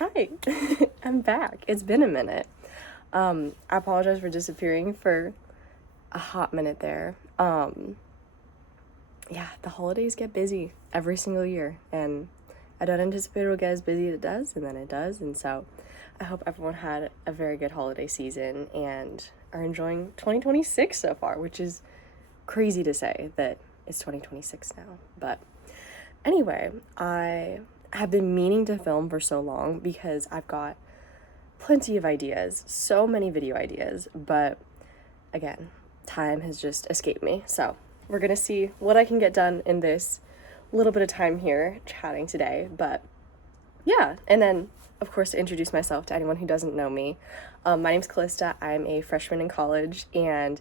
Hi, I'm back. It's been a minute. I apologize for disappearing for a hot minute there. Yeah, the holidays get busy every single year, and I don't anticipate it'll get as busy as it does, and then it does, and so I hope everyone had a very good holiday season and are enjoying 2026 so far, which is crazy to say that it's 2026 now. But anyway, I have been meaning to film for so long because I've got plenty of ideas, so many video ideas, but again, time has just escaped me. So we're gonna see what I can get done in this little bit of time here chatting today. But yeah, and then of course to introduce myself to anyone who doesn't know me, my name's Kalista. I'm a freshman in college, and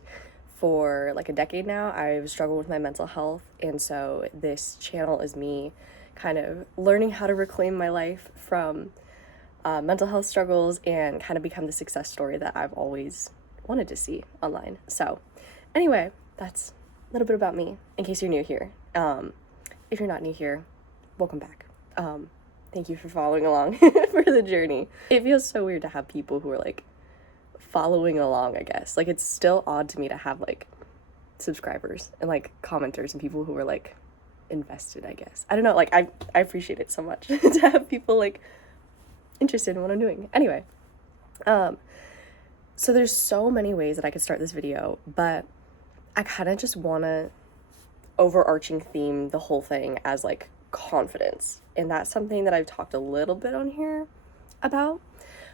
for like a decade now I've struggled with my mental health, and so this channel is me kind of learning how to reclaim my life from mental health struggles and kind of become the success story that I've always wanted to see online. So anyway, that's a little bit about me in case you're new here. If you're not new here, welcome back. Thank you for following along for the journey. It feels so weird to have people who are like following along, I guess. Like, it's still odd to me to have like subscribers and like commenters and people who are like invested, I guess. I don't know, like I appreciate it so much to have people like interested in what I'm doing. Anyway, so there's so many ways that I could start this video, but I kind of just want to overarching theme the whole thing as like confidence. And that's something that I've talked a little bit on here about,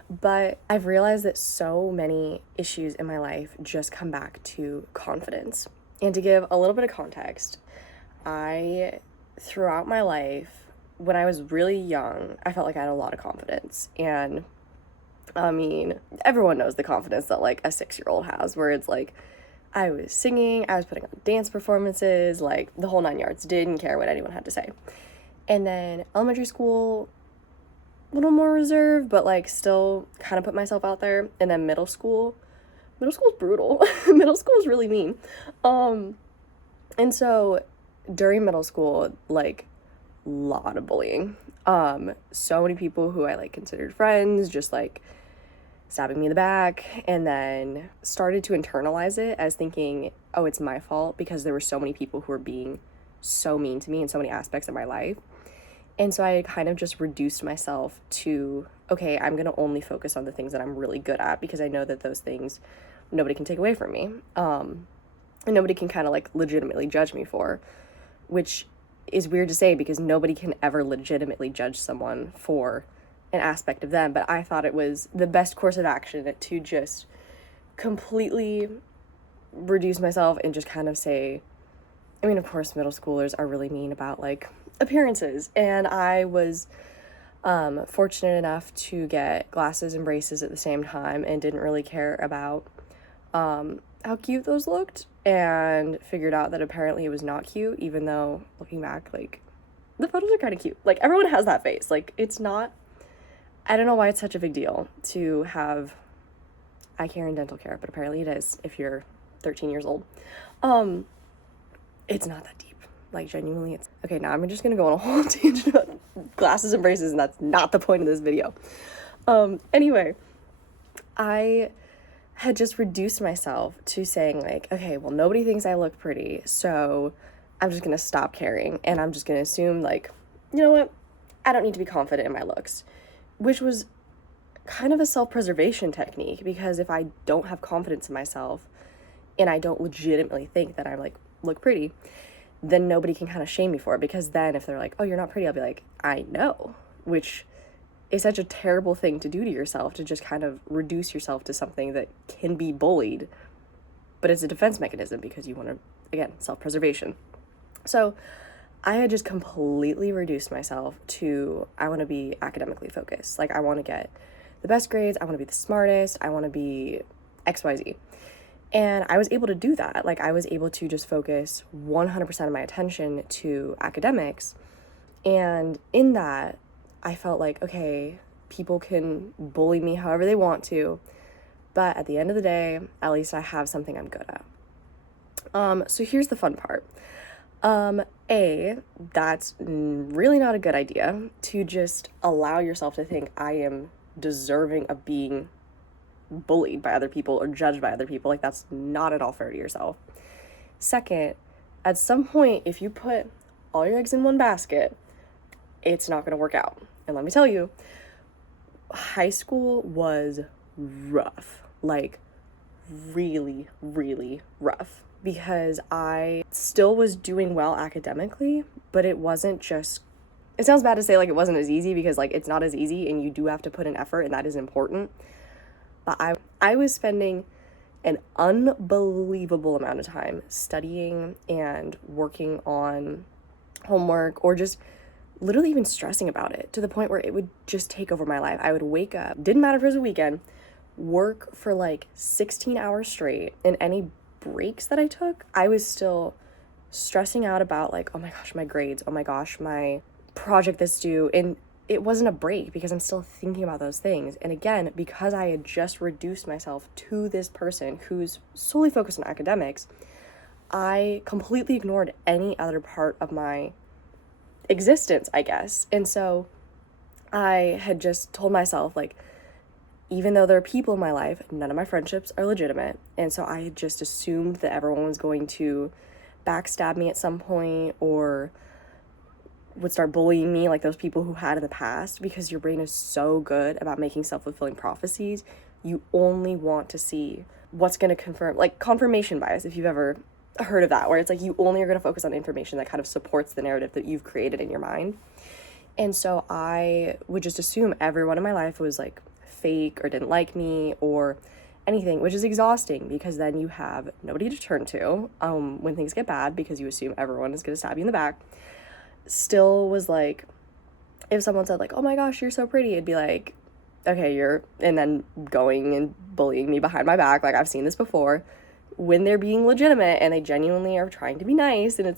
but I've realized that so many issues in my life just come back to confidence. And to give a little bit of context, throughout my life, when I was really young, I felt like I had a lot of confidence. And I mean, everyone knows the confidence that like a 6-year-old has, where it's like, I was singing, I was putting on dance performances, like the whole 9 yards, didn't care what anyone had to say. And then elementary school, a little more reserved, but like still kind of put myself out there. And then middle school's brutal. Middle school is really mean. And so during middle school, like, lot of bullying. So many people who I like considered friends just like stabbing me in the back, and then started to internalize it as thinking, oh, it's my fault because there were so many people who were being so mean to me in so many aspects of my life. And so I kind of just reduced myself to, okay, I'm going to only focus on the things that I'm really good at, because I know that those things nobody can take away from me. And nobody can kind of like legitimately judge me for, which is weird to say because nobody can ever legitimately judge someone for an aspect of them. But I thought it was the best course of action to just completely reduce myself and just kind of say, I mean, of course, middle schoolers are really mean about like appearances. And I was fortunate enough to get glasses and braces at the same time and didn't really care about how cute those looked, and figured out that apparently it was not cute, even though looking back, like, the photos are kind of cute. Like, everyone has that face. Like, it's not, I don't know why it's such a big deal to have eye care and dental care, but apparently it is if you're 13 years old. It's not that deep. Like, genuinely, it's, okay, now I'm just gonna go on a whole tangent about glasses and braces, and that's not the point of this video. Anyway, I had just reduced myself to saying like, okay, well, nobody thinks I look pretty, so I'm just gonna stop caring, and I'm just gonna assume like, you know what, I don't need to be confident in my looks, which was kind of a self-preservation technique, because if I don't have confidence in myself and I don't legitimately think that I like look pretty, then nobody can kind of shame me for it, because then if they're like, oh, you're not pretty, I'll be like, I know, which is such a terrible thing to do to yourself, to just kind of reduce yourself to something that can be bullied, but it's a defense mechanism because you want to, again, self-preservation. So I had just completely reduced myself to, I want to be academically focused. Like, I want to get the best grades, I want to be the smartest, I want to be XYZ. And I was able to do that. Like, I was able to just focus 100% of my attention to academics. And in that, I felt like, okay, people can bully me however they want to, but at the end of the day, at least I have something I'm good at. So here's the fun part. That's really not a good idea to just allow yourself to think I am deserving of being bullied by other people or judged by other people. Like, that's not at all fair to yourself. Second, at some point, if you put all your eggs in one basket, it's not going to work out. And let me tell you, high school was rough. Like, really, really rough. Because I still was doing well academically, but it wasn't just, it sounds bad to say like it wasn't as easy, because like it's not as easy and you do have to put in effort, and that is important. But I was spending an unbelievable amount of time studying and working on homework, or just literally even stressing about it, to the point where it would just take over my life. I would wake up, didn't matter if it was a weekend, work for like 16 hours straight, and any breaks that I took, I was still stressing out about like, oh my gosh, my grades, oh my gosh, my project that's due. And it wasn't a break, because I'm still thinking about those things. And again, because I had just reduced myself to this person who's solely focused on academics, I completely ignored any other part of my existence, I guess. And so I had just told myself, like, even though there are people in my life, none of my friendships are legitimate. And so I had just assumed that everyone was going to backstab me at some point, or would start bullying me like those people who had in the past, because your brain is so good about making self-fulfilling prophecies. You only want to see what's going to confirm, like confirmation bias, if you've ever heard of that, where it's like you only are going to focus on information that kind of supports the narrative that you've created in your mind. And so I would just assume everyone in my life was like fake or didn't like me or anything, which is exhausting, because then you have nobody to turn to when things get bad, because you assume everyone is going to stab you in the back. Still was like, if someone said like, oh my gosh, you're so pretty, it'd be like, okay, and then going and bullying me behind my back. Like, I've seen this before, when they're being legitimate and they genuinely are trying to be nice. And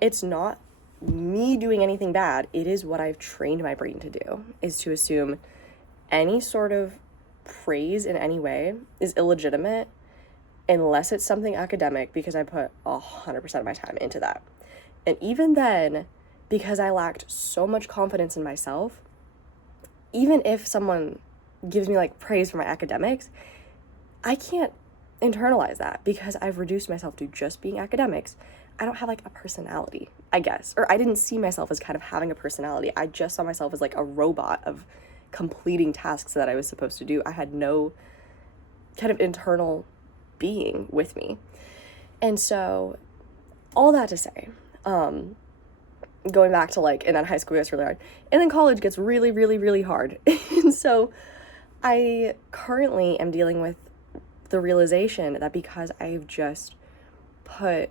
it's not me doing anything bad. It is what I've trained my brain to do, is to assume any sort of praise in any way is illegitimate, unless it's something academic, because I put 100% of my time into that. And even then, because I lacked so much confidence in myself, even if someone gives me like praise for my academics, I can't internalize that, because I've reduced myself to just being academics. I don't have like a personality, I guess, or I didn't see myself as kind of having a personality. I just saw myself as like a robot of completing tasks that I was supposed to do. I had no kind of internal being with me. And so all that to say, going back to like, and then high school gets really hard, and then college gets really, really, really hard. And so I currently am dealing with the realization that because I've just put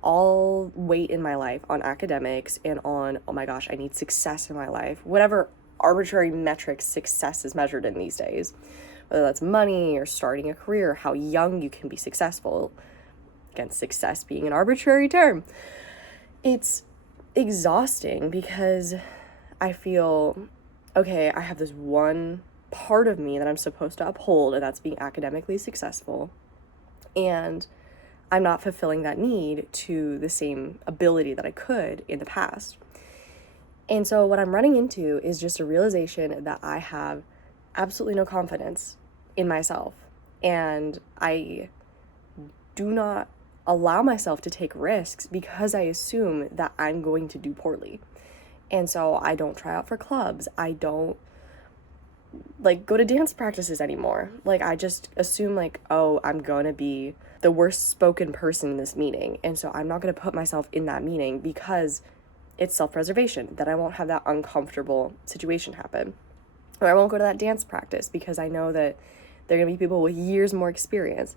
all weight in my life on academics and on, oh my gosh, I need success in my life, whatever arbitrary metric success is measured in these days, whether that's money or starting a career, how young you can be successful. Again, success being an arbitrary term. It's exhausting, because I feel, okay, I have this one part of me that I'm supposed to uphold, and that's being academically successful, and I'm not fulfilling that need to the same ability that I could in the past. And so what I'm running into is just a realization that I have absolutely no confidence in myself, and I do not allow myself to take risks, because I assume that I'm going to do poorly. And so I don't try out for clubs. I don't like go to dance practices anymore. Like, I just assume like, oh, I'm going to be the worst spoken person in this meeting. And so I'm not going to put myself in that meeting, because it's self-preservation, that I won't have that uncomfortable situation happen. Or I won't go to that dance practice, because I know that there are going to be people with years more experience.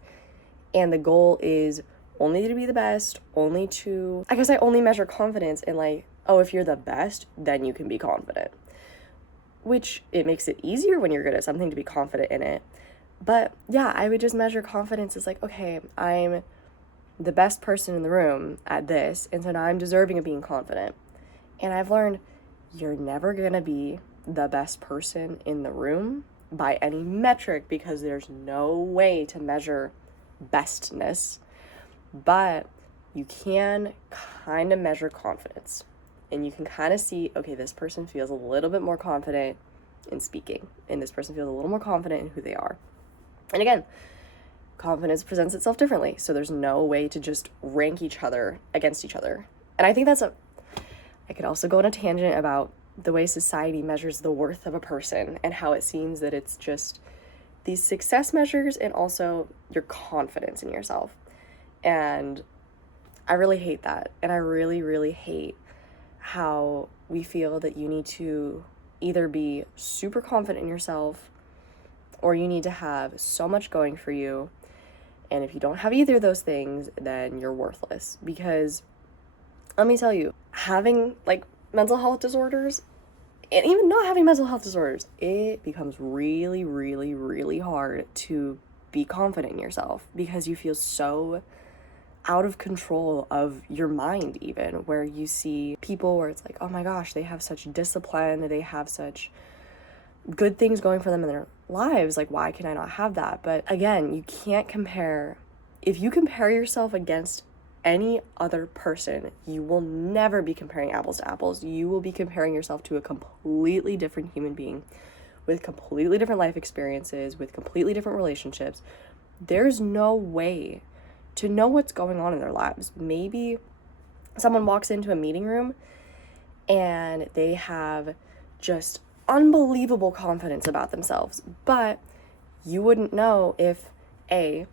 And the goal is only to be the best, I guess I only measure confidence in like, oh, if you're the best, then you can be confident. Which, it makes it easier when you're good at something to be confident in it. But yeah, I would just measure confidence as like, okay, I'm the best person in the room at this, and so now I'm deserving of being confident. And I've learned you're never gonna be the best person in the room by any metric, because there's no way to measure bestness. But you can kind of measure confidence. And you can kind of see, okay, this person feels a little bit more confident in speaking, and this person feels a little more confident in who they are. And again, confidence presents itself differently, so there's no way to just rank each other against each other. And I think I could also go on a tangent about the way society measures the worth of a person and how it seems that it's just these success measures and also your confidence in yourself. And I really hate that. And I really, really hate how we feel that you need to either be super confident in yourself or you need to have so much going for you. And if you don't have either of those things, then you're worthless. Because let me tell you, having like mental health disorders, and even not having mental health disorders, it becomes really, really, really hard to be confident in yourself because you feel so out of control of your mind, even where you see people where it's like, oh my gosh, they have such discipline, they have such good things going for them in their lives, like why can I not have that? But again, you can't compare. If you compare yourself against any other person, you will never be comparing apples to apples. You will be comparing yourself to a completely different human being with completely different life experiences, with completely different relationships. There's no way to know what's going on in their lives. Maybe someone walks into a meeting room and they have just unbelievable confidence about themselves, but you wouldn't know if A,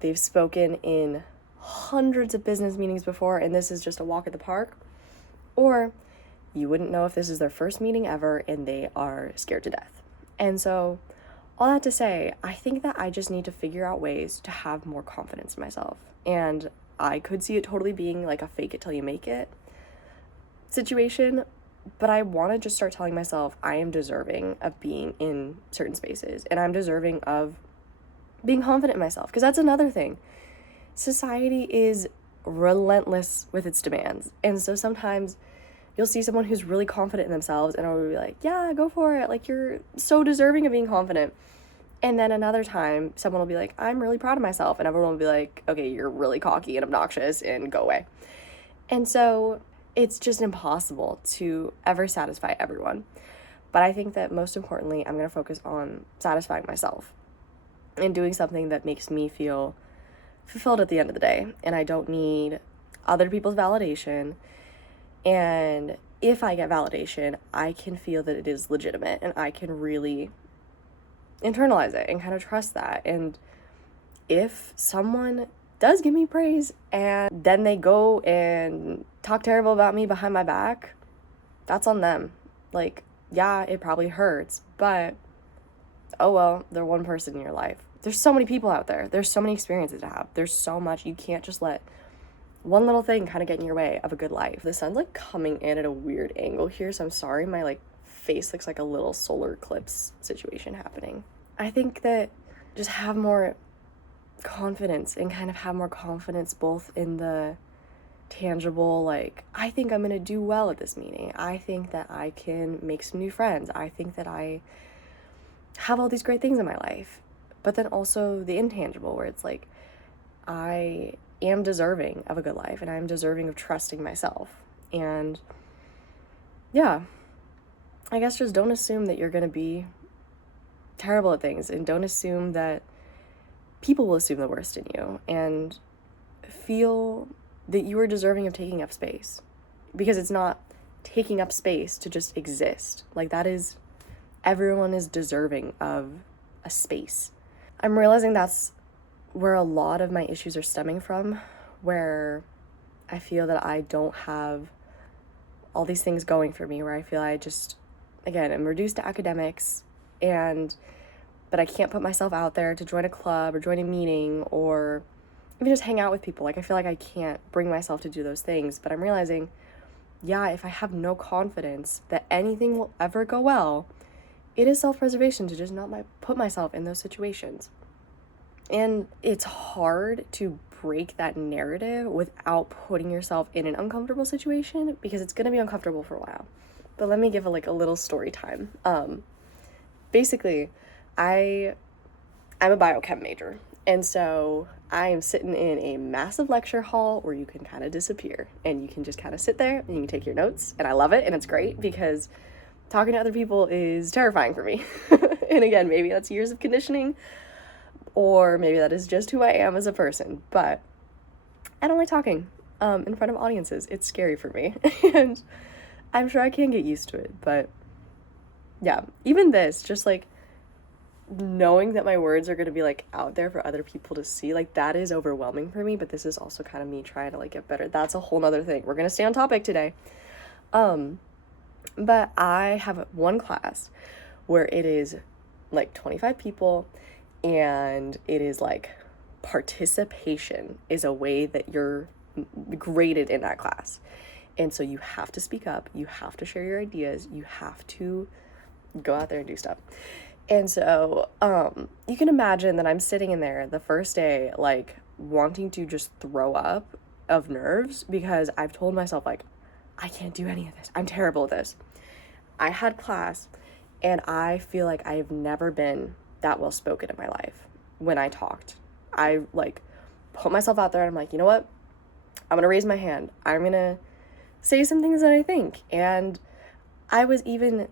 they've spoken in hundreds of business meetings before and this is just a walk at the park, or you wouldn't know if this is their first meeting ever and they are scared to death. And so all that to say, I think that I just need to figure out ways to have more confidence in myself. And I could see it totally being like a fake it till you make it situation, but I want to just start telling myself I am deserving of being in certain spaces and I'm deserving of being confident in myself. Because that's another thing. Society is relentless with its demands. And so sometimes you'll see someone who's really confident in themselves and I'll be like, yeah, go for it. Like, you're so deserving of being confident. And then another time, someone will be like, I'm really proud of myself. And everyone will be like, okay, you're really cocky and obnoxious and go away. And so it's just impossible to ever satisfy everyone. But I think that most importantly, I'm going to focus on satisfying myself and doing something that makes me feel fulfilled at the end of the day. And I don't need other people's validation. And if I get validation, I can feel that it is legitimate and I can really internalize it and kind of trust that. And if someone does give me praise and then they go and talk terrible about me behind my back, that's on them. Like, yeah, it probably hurts, but oh well, they're one person in your life. There's so many people out there. There's so many experiences to have. There's so much. You can't just let one little thing kind of get in your way of a good life. The sun's like coming in at a weird angle here, so I'm sorry my like face looks like a little solar eclipse situation happening. I think that just have more confidence and kind of have more confidence both in the tangible, like, I think I'm gonna do well at this meeting. I think that I can make some new friends. I think that I have all these great things in my life. But then also the intangible, where it's like, I am deserving of a good life and I'm deserving of trusting myself. And yeah, I guess just don't assume that you're going to be terrible at things, and don't assume that people will assume the worst in you, and feel that you are deserving of taking up space, because it's not taking up space to just exist. Like, that is, everyone is deserving of a space. I'm realizing that's where a lot of my issues are stemming from, where I feel that I don't have all these things going for me, where I feel I just, again, I'm reduced to academics, but I can't put myself out there to join a club or join a meeting or even just hang out with people. Like, I feel like I can't bring myself to do those things, but I'm realizing, yeah, if I have no confidence that anything will ever go well, it is self-preservation to just not put myself in those situations. And it's hard to break that narrative without putting yourself in an uncomfortable situation, because it's going to be uncomfortable for a while. But let me give a little story time. Basically, I'm a biochem major, And so I am sitting in a massive lecture hall where you can kind of disappear and you can just kind of sit there and you can take your notes. And I love it. And it's great because talking to other people is terrifying for me. And again, maybe that's years of conditioning, or maybe that is just who I am as a person. But I don't like talking in front of audiences. It's scary for me. And I'm sure I can get used to it. But yeah, even this, just like knowing that my words are going to be like out there for other people to see, like that is overwhelming for me. But this is also kind of me trying to like get better. That's a whole nother thing. We're going to stay on topic today. But I have one class where it is like 25 people, and it is like participation is a way that you're graded in that class. And so you have to speak up, you have to share your ideas, you have to go out there and do stuff. And so you can imagine that I'm sitting in there the first day, like wanting to just throw up of nerves because I've told myself, like, I can't do any of this. I'm terrible at this. I had class, and I feel like I have never been that well spoken in my life when I talked. I like put myself out there, and I'm like, you know what? I'm gonna raise my hand. I'm gonna say some things that I think. And I was even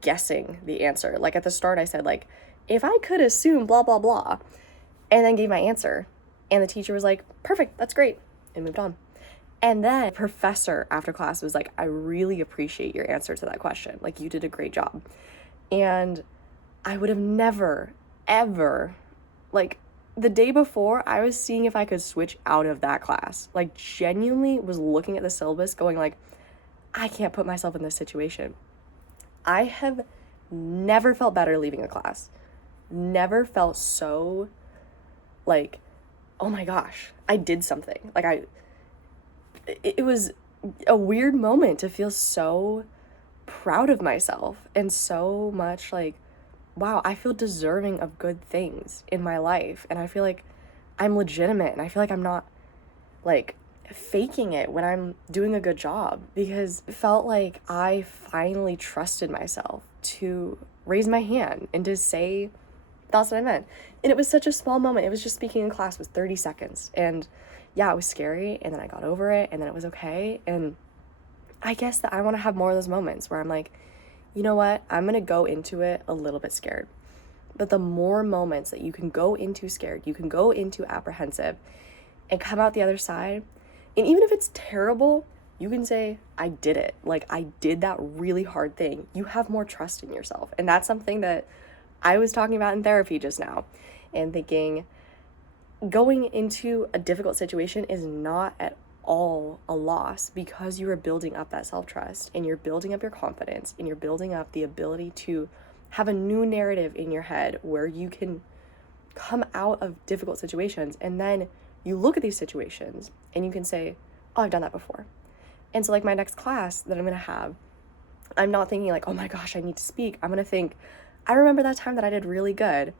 guessing the answer. Like at the start, I said, like, if I could assume blah, blah, blah, and then gave my answer. And the teacher was like, perfect, that's great, and moved on. And then professor after class was like, I really appreciate your answer to that question. Like, you did a great job. And I would have never, ever, like, the day before, I was seeing if I could switch out of that class. Like, genuinely was looking at the syllabus going like, I can't put myself in this situation. I have never felt better leaving a class. Never felt so, like, oh my gosh, I did something. Like, it was a weird moment to feel so proud of myself and so much like, wow, I feel deserving of good things in my life. And I feel like I'm legitimate, and I feel like I'm not like faking it when I'm doing a good job, because it felt like I finally trusted myself to raise my hand and to say thoughts that I meant. And it was such a small moment. It was just speaking in class with 30 seconds. And yeah, it was scary, and then I got over it, and then it was okay. And I guess that I want to have more of those moments where I'm like, you know what? I'm going to go into it a little bit scared. But the more moments that you can go into scared, you can go into apprehensive and come out the other side. And even if it's terrible, you can say, I did it. Like, I did that really hard thing. You have more trust in yourself. And that's something that I was talking about in therapy just now, and thinking going into a difficult situation is not at all a loss, because you are building up that self-trust, and you're building up your confidence, and you're building up the ability to have a new narrative in your head where you can come out of difficult situations, and then you look at these situations and you can say, oh, I've done that before. And so like my next class that I'm going to have, I'm not thinking like, oh my gosh, I need to speak. I'm going to think, I remember that time that I did really good,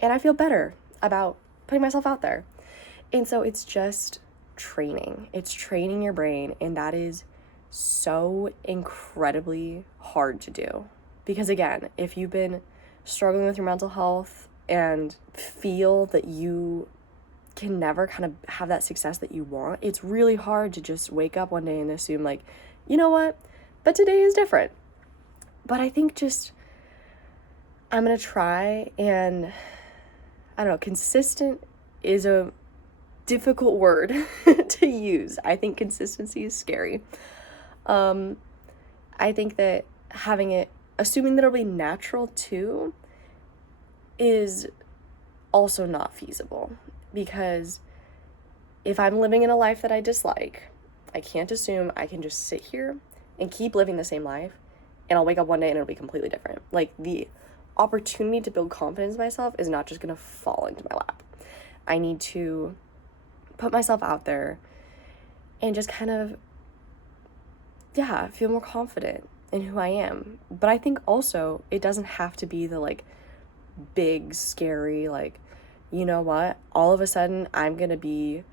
and I feel better about putting myself out there. And so it's just training. It's training your brain, and that is so incredibly hard to do. Because again, if you've been struggling with your mental health and feel that you can never kind of have that success that you want, it's really hard to just wake up one day and assume like, you know what, but today is different. But I think just I'm going to try, and I don't know, consistent is a difficult word to use. I think consistency is scary. I think that assuming that it'll be natural too, is also not feasible, because if I'm living in a life that I dislike, I can't assume I can just sit here and keep living the same life and I'll wake up one day and it'll be completely different. Like, the opportunity to build confidence in myself is not just going to fall into my lap. I need to put myself out there and just kind of, feel more confident in who I am. But I think also it doesn't have to be the like big, scary, like, you know what, all of a sudden I'm going to be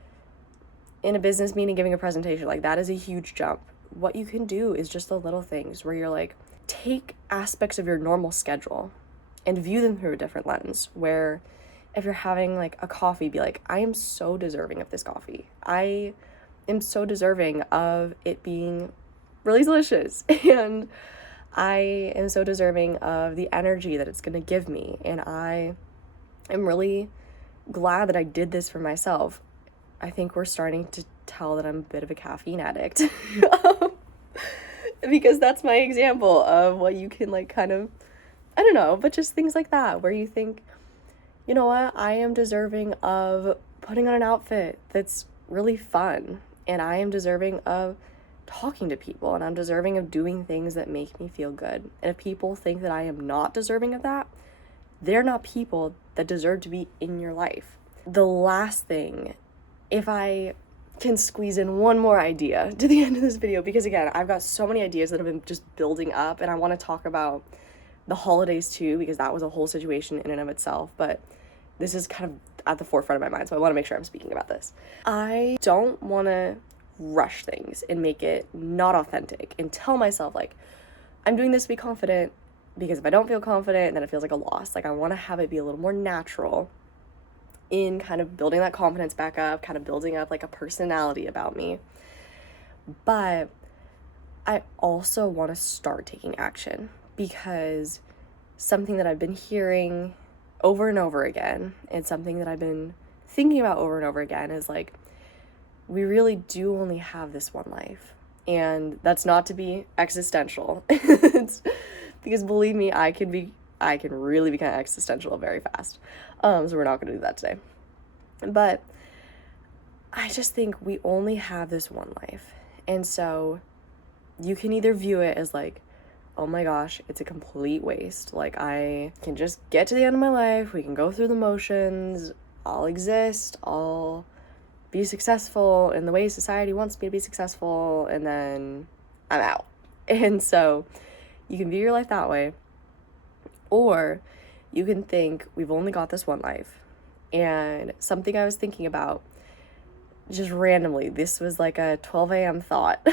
in a business meeting giving a presentation. Like, that is a huge jump. What you can do is just the little things where you're like, take aspects of your normal schedule and view them through a different lens, where If you're having like a coffee, be like, I am so deserving of this coffee. I am so deserving of it being really delicious. And I am so deserving of the energy that it's going to give me. And I am really glad that I did this for myself. I think we're starting to tell that I'm a bit of a caffeine addict. Because that's my example of what you can like kind of, I don't know, but just things like that where you think, you know what, I am deserving of putting on an outfit that's really fun, and I am deserving of talking to people, and I'm deserving of doing things that make me feel good. And if people think that I am not deserving of that, they're not people that deserve to be in your life. The last thing, if I can squeeze in one more idea to the end of this video, because again, I've got so many ideas that have been just building up, and I want to talk about the holidays too, because that was a whole situation in and of itself, but this is kind of at the forefront of my mind, so I want to make sure I'm speaking about this. I don't want to rush things and make it not authentic and tell myself like, I'm doing this to be confident, because if I don't feel confident, then it feels like a loss. Like I want to have it be a little more natural in kind of building that confidence back up, kind of building up like a personality about me. But I also want to start taking action, because something that I've been hearing over and over again, and something that I've been thinking about over and over again, is like, we really do only have this one life. And that's not to be existential. It's because believe me, I can really be kind of existential very fast. So we're not going to do that today. But I just think we only have this one life. And so you can either view it as like, oh my gosh, it's a complete waste. Like I can just get to the end of my life. We can go through the motions. I'll exist. I'll be successful in the way society wants me to be successful. And then I'm out. And so you can view your life that way. Or you can think, we've only got this one life. And something I was thinking about just randomly, this was like a 12 a.m. thought.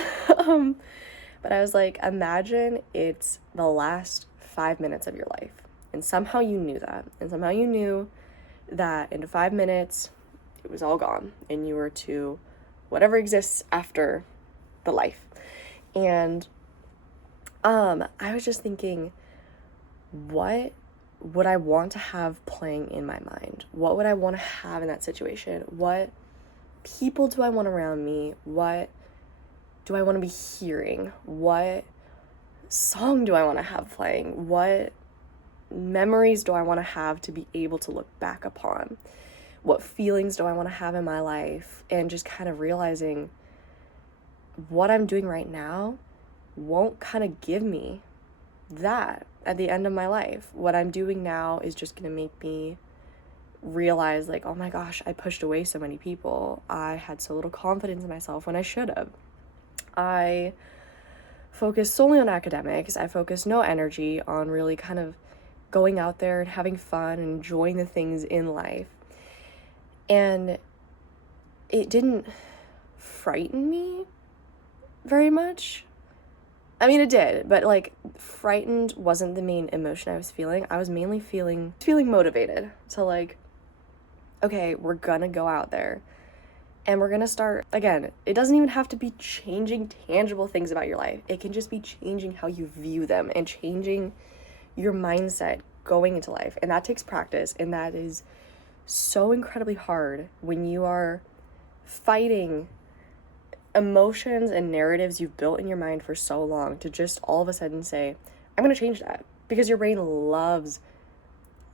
But I was like, imagine it's the last 5 minutes of your life. And somehow you knew that. And somehow you knew that in 5 minutes, it was all gone. And you were to whatever exists after the life. And I was just thinking, what would I want to have playing in my mind? What would I want to have in that situation? What people do I want around me? What do I want to be hearing? What song do I want to have playing? What memories do I want to have to be able to look back upon? What feelings do I want to have in my life? And just kind of realizing what I'm doing right now won't kind of give me that at the end of my life. What I'm doing now is just going to make me realize like, oh my gosh, I pushed away so many people. I had so little confidence in myself when I should have. I focused solely on academics. I focused no energy on really kind of going out there and having fun and enjoying the things in life. And it didn't frighten me very much. I mean, it did, but like frightened wasn't the main emotion I was feeling. I was mainly feeling motivated to like, okay, we're gonna go out there and we're gonna start, again, it doesn't even have to be changing tangible things about your life. It can just be changing how you view them and changing your mindset going into life. And that takes practice, and that is so incredibly hard when you are fighting emotions and narratives you've built in your mind for so long to just all of a sudden say, I'm going to change that, because your brain loves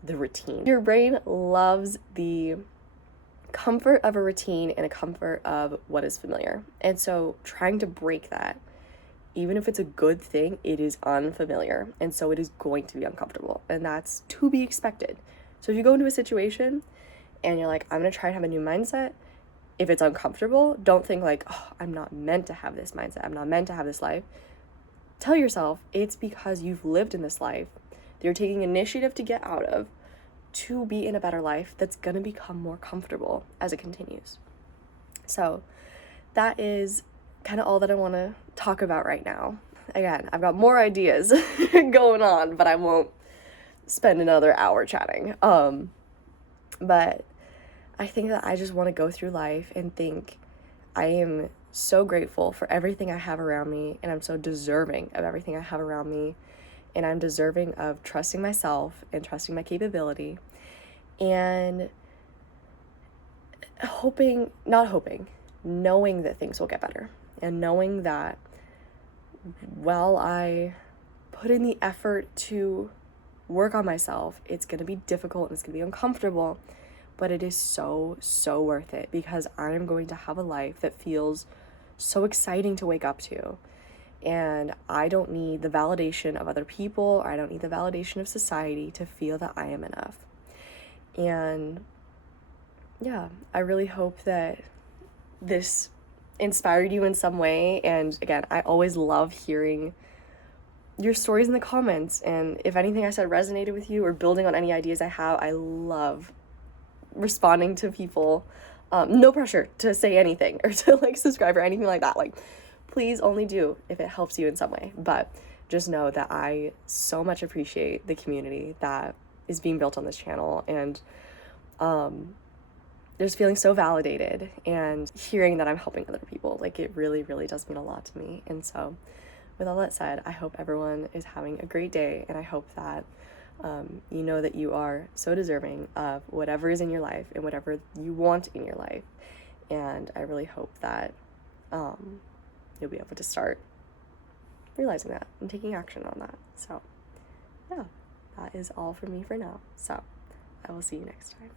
the routine. Your brain loves the comfort of a routine and a comfort of what is familiar. And so trying to break that, even if it's a good thing, it is unfamiliar. And so it is going to be uncomfortable, and that's to be expected. So if you go into a situation and you're like, I'm going to try to have a new mindset, if it's uncomfortable, don't think like, oh, I'm not meant to have this mindset. I'm not meant to have this life. Tell yourself it's because you've lived in this life that you're taking initiative to get out of, to be in a better life that's going to become more comfortable as it continues. So that is kind of all that I want to talk about right now. Again, I've got more ideas going on, but I won't spend another hour chatting. But I think that I just want to go through life and think I am so grateful for everything I have around me, and I'm so deserving of everything I have around me, and I'm deserving of trusting myself and trusting my capability, and knowing that things will get better, and knowing that while I put in the effort to work on myself, it's going to be difficult and it's going to be uncomfortable, but it is so, so worth it, because I am going to have a life that feels so exciting to wake up to. And I don't need the validation of other people, or I don't need the validation of society to feel that I am enough. And yeah, I really hope that this inspired you in some way. And again, I always love hearing your stories in the comments. And if anything I said resonated with you or building on any ideas I have, I love responding to people. No pressure to say anything or to like subscribe or anything like that. Like, please only do if it helps you in some way. But just know that I so much appreciate the community that is being built on this channel, and just feeling so validated and hearing that I'm helping other people. Like, it really, really does mean a lot to me. And so with all that said, I hope everyone is having a great day, and I hope that you know that you are so deserving of whatever is in your life and whatever you want in your life. And I really hope that you'll be able to start realizing that and taking action on that. So yeah, that is all for me for now. So I will see you next time.